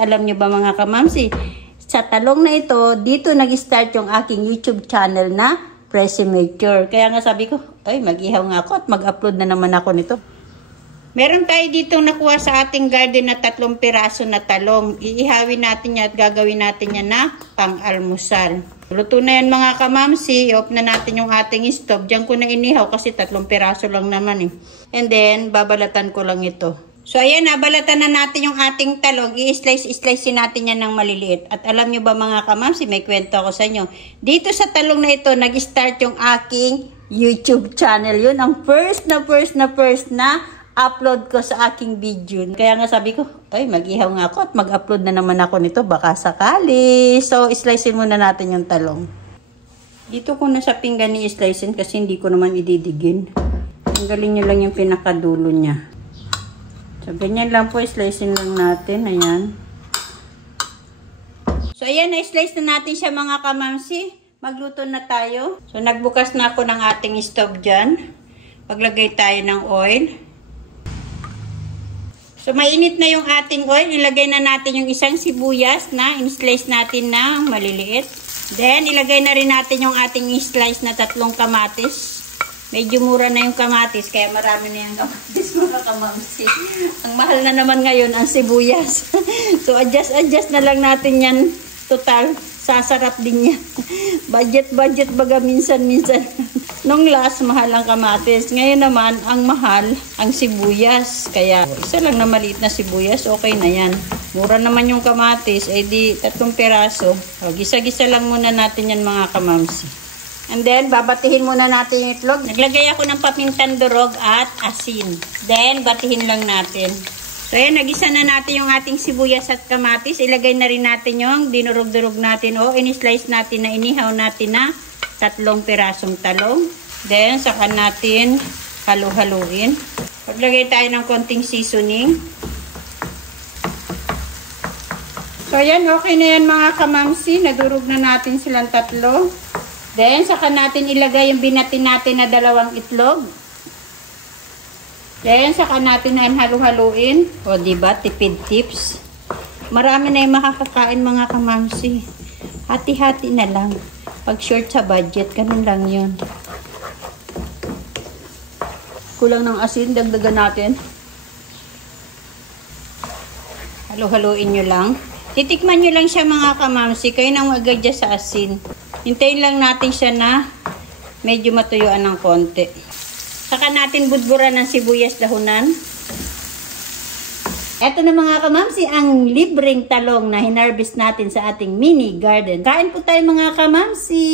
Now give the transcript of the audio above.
alam nyo ba mga kamamsi, sa talong na ito, dito nag-start yung aking YouTube channel na Presimature. Kaya nga sabi ko, ay mag-ihaw nga ako at mag-upload na naman ako nito. Meron tayo dito nakuha sa ating garden na 3 piraso na talong. Iihawin natin yan at gagawin natin yan na pang-almusal. Luto na yan mga kamamsi. I-off na natin yung ating stove. Diyan ko na inihaw kasi 3 piraso lang naman eh. And then, babalatan ko lang ito. So ayan, nabalatan na natin yung ating talong. I-slice natin yan ng maliliit. At alam nyo ba mga kamamsi, may kwento ako sa inyo. Dito sa talong na ito, nag-start yung aking YouTube channel. Yun ang first na upload ko sa aking video. Kaya nga sabi ko, ay mag-ihaw nga ako at mag-upload na naman ako nito. Baka sakali. So, slicein muna natin yung talong. Dito ko na sa pinggan i-slicein kasi hindi ko naman ididigin. Tanggalin nyo lang yung pinakadulo niya. So, ganyan lang po, slicein lang natin. Ayan. So, ayan, na-slice na natin siya mga kamamsi. Magluto na tayo. So, nagbukas na ako ng ating stove dyan. Paglagay tayo ng oil. So, mainit na yung ating oil. Ilagay na natin yung isang sibuyas na in-slice natin na maliliit. Then, ilagay na rin natin yung ating slice na 3 kamatis. Medyo mura na yung kamatis, kaya marami na yung kamatis mga kamamsi. Ang mahal na naman ngayon ang sibuyas. So, adjust na lang natin yan. Total, sasarap din yan. Budget baga minsan-minsan. Nung last, mahal ang kamatis. Ngayon naman, ang mahal, ang sibuyas. Kaya, isa lang na maliit na sibuyas, okay na yan. Mura naman yung kamatis, eh di 3 piraso. O, gisa-gisa lang muna natin yan mga kamamsi. And then, babatihin muna natin yung itlog. Naglagay ako ng pamintan durog at asin. Then, batihin lang natin. So, ayan, nagisa na natin yung ating sibuyas at kamatis. Ilagay na rin natin yung dinurog-durog natin o in-slice natin na inihaw natin na 3 pirasong talong. Then, saka natin halu-haluin. Paglagay tayo ng konting seasoning. So, ayan, okay na yan mga kamamsi. Nadurog na natin silang 3. Then, saka natin ilagay yung binatin natin na 2 itlog. Then, saka natin halu-haluin. O, diba? Tipid tips. Marami na yung makakakain mga kamamsi. Hati-hati na lang. Pag short sa budget, ganun lang yun. Kulang ng asin, dagdagan natin. Halu-haluin nyo lang. Titikman nyo lang siya mga kamamsi. Kayo nang mag-adjust sa asin. Hintayin lang natin siya na medyo matuyuan ng konti. Saka natin budburan ng sibuyas dahunan. Eto na mga kamamsi, ang libreng talong na hinarvest natin sa ating mini garden. Kain po tayo mga kamamsi!